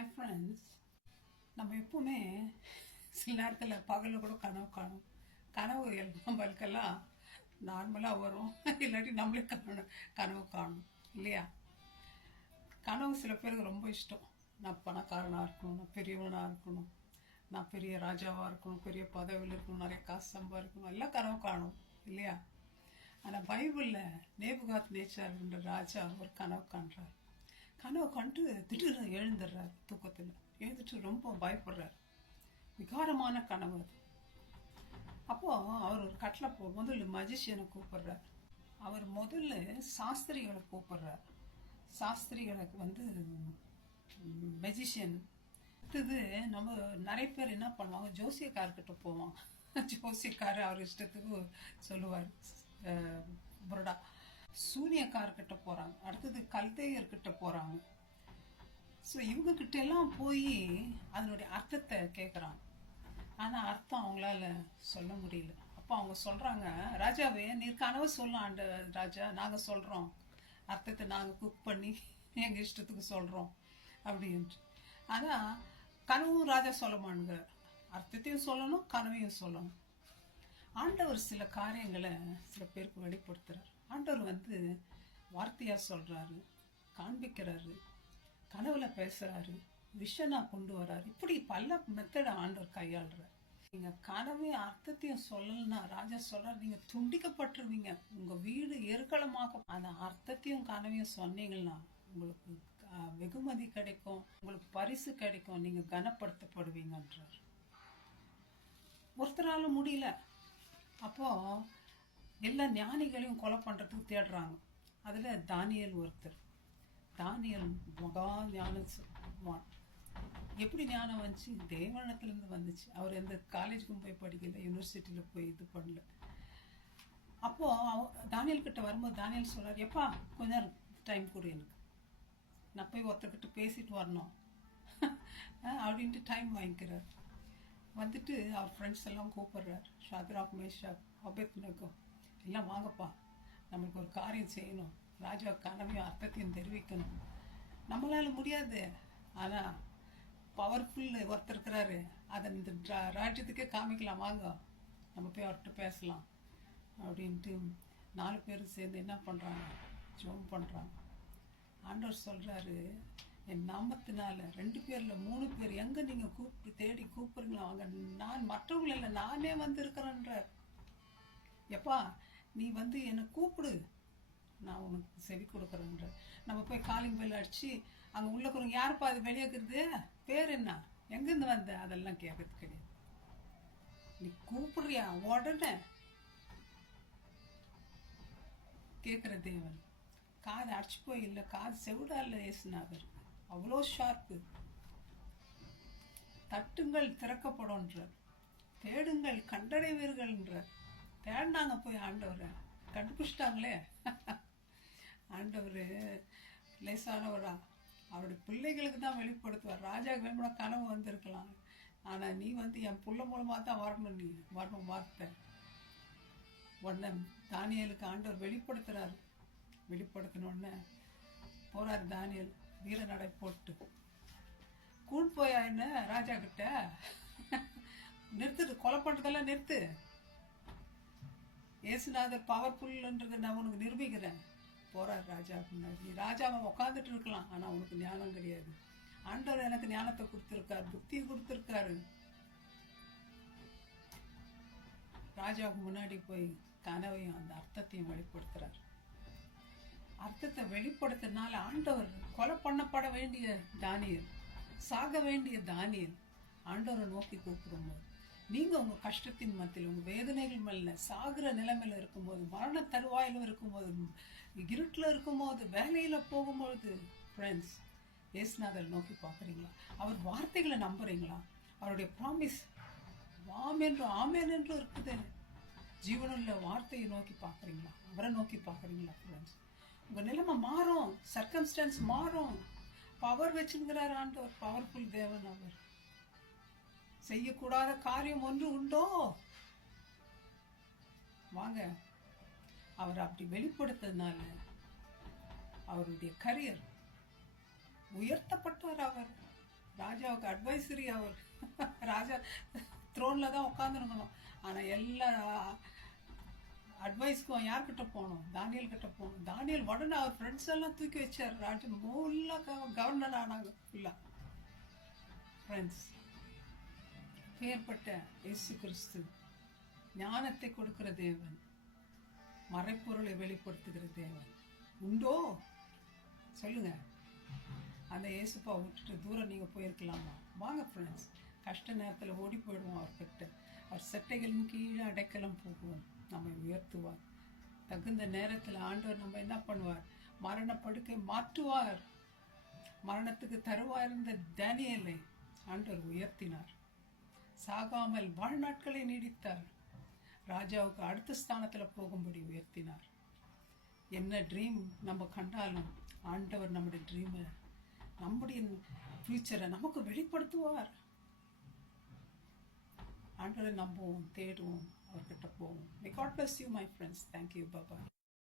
Hi friends. நம்ம எப்பவுமே சில நேரத்தில் பகலில் கூட கனவு காணும். கனவு நம்மளுக்கெல்லாம் நார்மலாக வரும், இல்லாட்டி நம்மளே கனவு காணும் இல்லையா? கனவு சில பேருக்கு ரொம்ப இஷ்டம். நான் பணக்காரனாக இருக்கணும், நான் பெரியவனாக இருக்கணும், நான் பெரிய ராஜாவாக இருக்கணும், பெரிய பதவியில் இருக்கணும், நிறைய காசு சம்பாதிக்கணும், எல்லாம் கனவு காணும் இல்லையா? ஆனால் பைபிளில் நேபுகாத் நேச்சார்ன்ற ராஜா ஒரு கனவு காண்றார். கனவு கண்டு திடீர்னு எழுந்துடுறார். தூக்கத்தில் எழுந்துட்டு ரொம்ப பயப்படுறார். விகாரமான கனவு அது. அப்போது அவர் ஒரு கட்டில் முதல்ல மஜிஷியனை கூப்பிடுறார். அவர் முதல்ல சாஸ்திரிகளை கூப்பிடுறார். சாஸ்திரிகளுக்கு மெஜிஷியன் இது நம்ம நிறைய பேர் என்ன பண்ணுவாங்க, ஜோசியக்காரர்கிட்ட போவாங்க. ஜோசியக்காரர் அவர் இஷ்டத்துக்கு சொல்லுவார். புரடா சூரியக்கார்கிட்ட போகிறாங்க, அடுத்தது கல்தேயர்கிட்ட போகிறாங்க. ஸோ இவங்கக்கிட்ட எல்லாம் போய் அதனுடைய அர்த்தத்தை கேட்குறாங்க. ஆனால் அர்த்தம் அவங்களால சொல்ல முடியல. அப்போ அவங்க சொல்கிறாங்க, ராஜாவே நீர் கனவு சொல்ல ஆண்ட ராஜா, நாங்கள் சொல்கிறோம், அர்த்தத்தை நாங்கள் குக் பண்ணி எங்கள் இஷ்டத்துக்கு சொல்கிறோம் அப்படின்ட்டு. ஆனால் கனவும் ராஜா சொல்லமானுங்க, அர்த்தத்தையும் சொல்லணும், கனவையும் சொல்லணும். ஆண்டவர் சில காரியங்களை சில பேருக்கு வெளிப்படுத்துகிறார். ஆண்டவர் வார்த்தையாக சொல்கிறாரு, காண்பிக்கிறாரு, கனவுல பேசுகிறாரு, விஷனா கொண்டு வர்றாரு. இப்படி பல மெத்தடை ஆண்டவர் கையாளுறாரு. நீங்கள் கனவையும் அர்த்தத்தையும் சொல்லலைன்னா ராஜா சொல்கிறார், நீங்கள் துண்டிக்கப்பட்டுருவீங்க, உங்கள் வீடு எருக்களமாக. அந்த அர்த்தத்தையும் கனவையும் சொன்னீங்கன்னா உங்களுக்கு வெகுமதி கிடைக்கும், உங்களுக்கு பரிசு கிடைக்கும், நீங்கள் கனப்படுத்தப்படுவீங்கன்றார். ஒருத்தரால முடியல. அப்போ எல்லா ஞானிகளையும் கொலை பண்ணுறதுக்கு தேடுறாங்க. அதில் தானியல் ஒருத்தர். தானியல் மகா ஞானம். எப்படி ஞானம் வந்துச்சு? தேவனத்துலேருந்து வந்துச்சு. அவர் எந்த காலேஜுக்கும் போய் படிக்கல, யூனிவர்சிட்டியில் போய் இது பண்ணல. அப்போது தானியல்கிட்ட வரும்போது தானியல் சொல்கிறார், எப்பா கொஞ்ச நேரம் டைம் கொடு, எனக்கு நான் போய் ஒருத்தர்கிட்ட பேசிட்டு வரணும் அப்படின்ட்டு டைம் வாங்கிக்கிறார். வந்துட்டு அவர் ஃப்ரெண்ட்ஸ் எல்லாம் கூப்பிடுறார். ஷாத்ராக், மேஷாக், அபேத்நேகோ எல்லாம் வாங்கப்பா, நம்மளுக்கு ஒரு காரியம் செய்யணும், ராஜா கனவையும் அர்த்தத்தையும் தெரிவிக்கணும். நம்மளால முடியாது, ஆனால் பவர்ஃபுல் ஒருத்தர் இருக்கிறாரு, அதை இந்த ராஜ்யத்துக்கே காமிக்கலாம், வாங்க நம்ம போய் அவர்கிட்ட பேசலாம் அப்படின்ட்டு 4 பேரும் சேர்ந்து என்ன பண்ணுறாங்க, ஜெபம் பண்ணுறாங்க. ஆண்டவர் சொல்கிறாரு, என் நாமத்தினால 2 பேர்ல 3 பேர் எங்கே நீங்கள் கூப்பிட்டு தேடி கூப்பிடுங்களா அவங்க, நான் மற்றவங்கள இல்லை, நானே இருக்கிறேன்ற. எப்பா நீ என்னை கூப்பிடு, நான் உனக்கு செவி கொடுக்குறேன்ற. நம்ம போய் காலிங் பெல் அடிச்சு அங்கே உள்ளக்கிறவங்க யாருப்பா அது வெளியேக்குறது, பேர் என்ன, எங்கேருந்து வந்த, அதெல்லாம் கேட்கறது கிடையாது. நீ கூப்பிடுறியா உடனே கேட்குற தேவன். காது அடிச்சு போய் இல்லை, காது செவிடா இல்லை ஏசுநாதர், அவ்வளோ ஷார்ப்பு. தட்டுங்கள் திறக்கப்படும்ன்றார், தேடுங்கள் கண்டடைவீர்கள்ன்றார். தேடினாங்க போய் ஆண்டவரை, கண்டுபிடிச்சிட்டாங்களே. ஆண்டவர் லேசானவரா, அவருடைய பிள்ளைகளுக்கு தான் வெளிப்படுத்துவார். ராஜாவுக்கு வேணும்னா கனவு வந்திருக்கலாம், ஆனால் நீ என் புள்ள மூலமாக தான் வரணும், நீ வரணும் வார்த்தை. உடனே தானியலுக்கு ஆண்டவர் வெளிப்படுத்துறாரு. வெளிப்படுத்தினோடனே போறாரு தானியல், வீர நடை போட்டு கூண் போயா என்ன ராஜா கிட்ட, நிறுத்துட்டு கொலை பண்றதெல்லாம் நிறுத்து, ஏசுநாதர் பவர்ஃபுல்ன்றதை நான் உனக்கு நிரூபிக்கிறேன். போறார் ராஜா முன்னாடி. நீ ராஜாவை உட்காந்துட்டு இருக்கலாம், ஆனா உனக்கு ஞானம் கிடையாது. ஆண்டவர் எனக்கு ஞானத்தை கொடுத்துருக்காரு, புத்தியை கொடுத்துருக்காரு. ராஜாவுக்கு முன்னாடி போய் கனவையும் அந்த அர்த்தத்தையும் வெளிப்படுத்துறாரு. அர்த்தத்தை வெளிப்படுத்தினால ஆண்டவர் கொலை பண்ணப்பட வேண்டிய தானியல், சாக வேண்டிய தானியல் ஆண்டவரை நோக்கி கூப்பிடும்போது, நீங்க உங்க கஷ்டத்தின் மத்தியில், உங்க வேதனைகள் மேல, சாகுற நிலைமையில இருக்கும்போது, மரண தருவாயிலும் இருக்கும்போது, இருட்டில் இருக்கும்போது, வேலையில போகும்போது, ஃப்ரெண்ட்ஸ் ஏசுநாதர் நோக்கி பார்க்குறீங்களா? அவர் வார்த்தைகளை நம்புறீங்களா? அவருடைய ப்ராமிஸ் ஆமேன் என்றும் இருக்குது. ஜீவனுள்ள வார்த்தையை நோக்கி பார்க்குறீங்களா? அவரை நோக்கி பார்க்குறீங்களா? ஃப்ரெண்ட்ஸ், உங்கள் நிலைமை மாறும், சர்க்கம்ஸ்டன்ஸ் மாறும். பவர் வச்சுங்கிறார் ஆண்டவர், பவர்ஃபுல் தேவன். அவர் செய்யக்கூடாத காரியம் ஒன்று உண்டோ? வாங்க, அவர் அப்படி வெளிப்படுத்ததுனால அவருடைய கரியர் உயர்த்தப்பட்டார். அவர் ராஜாவுக்கு அட்வைசரி அவர். ராஜா த்ரோனில் தான் உட்காந்துருக்கணும். ஆனால் எல்லா அட்வைஸ்க்கும் யார்கிட்ட போகணும்? தானியல் கிட்ட போகணும். தானியல் உடனே அவர் ஃப்ரெண்ட்ஸ் எல்லாம் தூக்கி வச்சார். ராஜா ஃபுல்லாக கவர்னர் ஆனாங்க. ஃபுல்லாக ஃப்ரெண்ட்ஸ். பேர்பட்ட இயேசு கிறிஸ்து ஞானத்தை கொடுக்கிற தேவன், மறைப்பொருளை வெளிப்படுத்துகிற தேவன் உண்டோ? சொல்லுங்க. அந்த இயேசுப்பா விட்டுட்டு தூரம் நீங்கள் போயிருக்கலாமா? வாங்க ஃப்ரெண்ட்ஸ், கஷ்ட நேரத்தில் ஓடி போயிடுவோம் அவர்கிட்ட. அவர் சட்டைகளின் கீழே அடைக்கலம் போகுவோம், நம்மை உயர்த்துவார். தகுந்த நேரத்தில் ஆண்டவர் நம்ம என்ன பண்ணுவார்? மரண படுக்கை மாற்றுவார். மரணத்துக்கு தருவாயிருந்த தானியேலை ஆண்டவர் உயர்த்தினார். சாகாமல் வாழ்நாட்களை நீடித்தார். ராஜாவுக்கு அடுத்த ஸ்தானத்தில் போகும்படி உயர்த்தினார். என்ன ட்ரீம் நம்ம கண்டாலும் ஆண்டவர் நம்முடைய ட்ரீமை, நம்முடைய ஃபியூச்சரை நமக்கு வெளிப்படுத்துவார். ஆண்டவரை நம்புவோம், தேடுவோம், அவர்கிட்ட போவோம். May God bless you, my friends. Thank you. Bye-bye.